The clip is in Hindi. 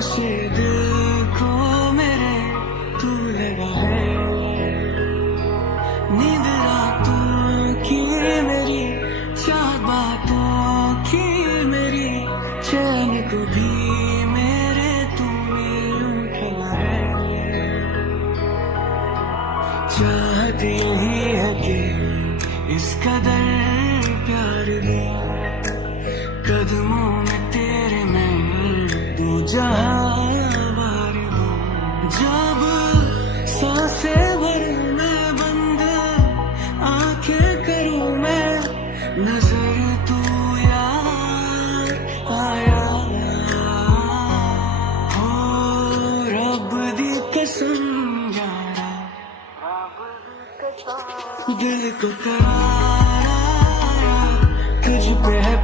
से दिल को मेरे तू लगा है। नींद रातों की मेरी, चाँद बातों की मेरी, चैन को भी मेरे तूने उठाया है। चाहत यही है कि इस कदर प्यार दे, कदमों में तेरे मैं तू जहाँ वार दूं। जब सांसें भरूं मैं बंद, आंखें करूं मैं, नजर तू यार आया। हो रब दी कसम यारा, दिल को करार आया, तुझ पे है